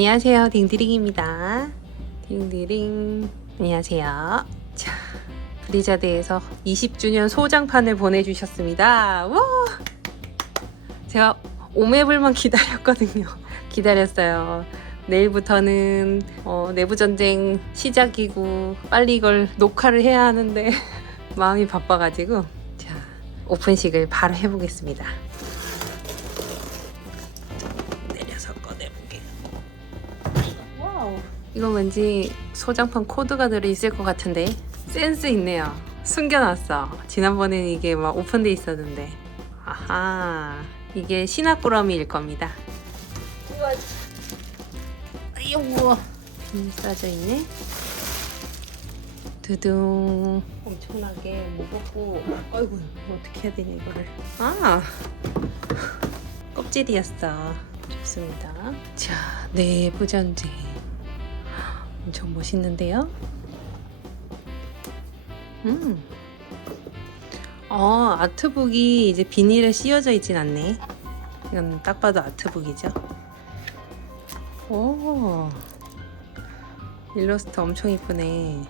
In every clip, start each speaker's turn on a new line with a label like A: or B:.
A: 안녕하세요. 딩디링입니다. 딩디링. 안녕하세요. 자, 브리자드에서 20주년 소장판을 보내주셨습니다. 와! 제가 오매불만 기다렸거든요. 기다렸어요. 내일부터는 어, 내부 전쟁 시작이고 빨리 이걸 녹화를 해야 하는데 마음이 바빠가지고 자 오픈식을 바로 해보겠습니다. 이거 왠지 소장판 코드가 들어있을 것 같은데 센스 있네요. 숨겨놨어. 지난번에는 이게 막 오픈돼 있었는데. 아하. 이게 신화꾸러미일 겁니다. 우와. 아이고. 비닐 싸져 있네. 두둥. 엄청나게 무겁고. 아이고, 어떻게 해야 되냐, 이거를. 아! 껍질이었어. 좋습니다. 자, 내부 전쟁. 엄청 멋있는데요? 음. 어, 아트북이 이제 비닐에 씌워져 있진 않네. 이건 딱 봐도 아트북이죠. 오. 일러스트 엄청 이쁘네.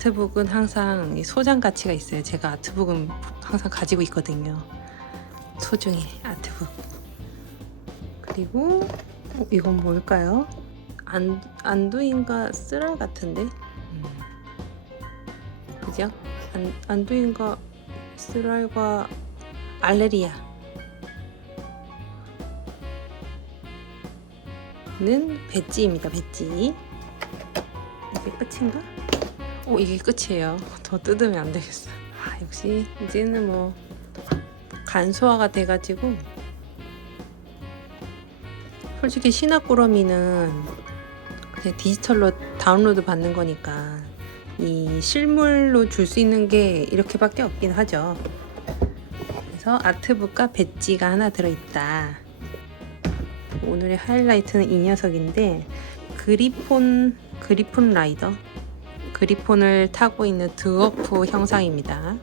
A: 아트북은 항상 이 소장 가치가 있어요. 제가 아트북은 항상 가지고 있거든요. 소중해, 아트북. 그리고 어, 이건 뭘까요? 안, 안두인가 쓰랄 같은데? 음. 그죠? 안, 안두인가 쓰랄과 알레리아 는 배지입니다 배지 이게 끝인가? 오 이게 끝이에요 더 뜯으면 안 되겠어 아, 역시 이제는 뭐 간소화가 돼가지고 솔직히 신화 꾸러미는 그냥 디지털로 다운로드 받는 거니까 이 실물로 줄 수 있는 게 이렇게밖에 없긴 하죠. 그래서 아트북과 배지가 하나 들어있다. 오늘의 하이라이트는 이 녀석인데 그리폰 그리폰 라이더 그리폰을 타고 있는 드워프 형상입니다.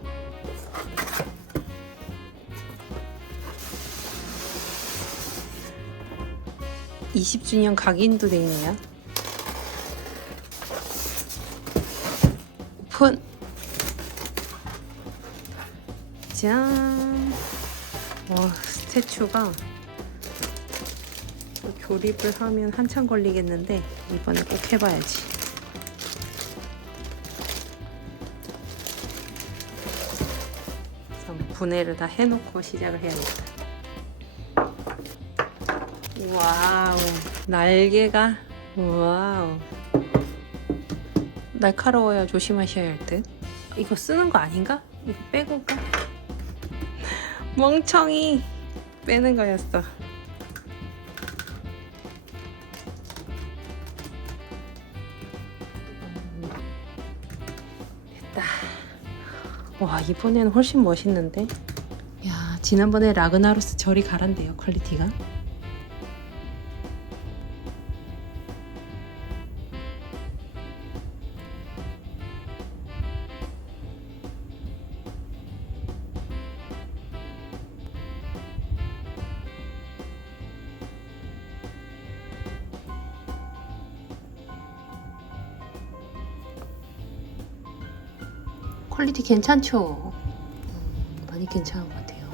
A: (20주년) 각인도 되어 있네요. 오픈 짠. 와, 스태츄가 또 조립을 하면 한참 걸리겠는데 이번에 꼭 해봐야지. 우선 분해를 다 해놓고 시작을 해야겠다. 와우. 날개가 와우 날카로워야 조심하셔야 할 듯. 이거 쓰는 거 아닌가? 이거 빼고 가. 멍청이 빼는 거였어. 됐다. 와 이번에는 훨씬 멋있는데. 야 지난번에 라그나로스 저리 가란데요 퀄리티가. 퀄리티 괜찮죠? 음, 많이 괜찮은 것 같아요.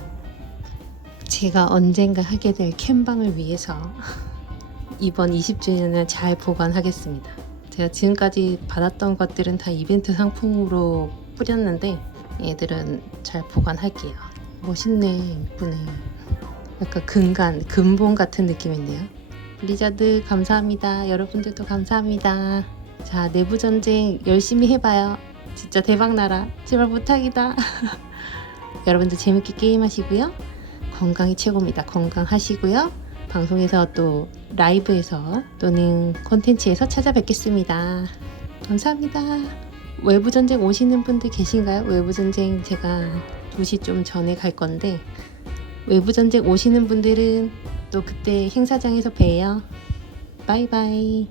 A: 제가 언젠가 하게 될 캠방을 위해서 이번 20주년을 잘 보관하겠습니다. 제가 지금까지 받았던 것들은 다 이벤트 상품으로 뿌렸는데 얘들은 잘 보관할게요. 멋있네, 이쁘네. 약간 근간, 근본 같은 느낌인데요. 블리자드 감사합니다. 여러분들도 감사합니다. 자, 내부 전쟁 열심히 해봐요. 진짜 대박 나라. 제발 부탁이다. 여러분들 재밌게 게임하시고요. 건강이 최고입니다. 건강하시고요. 방송에서 또 라이브에서 또는 콘텐츠에서 찾아뵙겠습니다. 감사합니다. 외부 전쟁 오시는 분들 계신가요? 외부 전쟁 제가 2시 좀 전에 갈 건데 외부 전쟁 오시는 분들은 또 그때 행사장에서 봬요. 바이바이.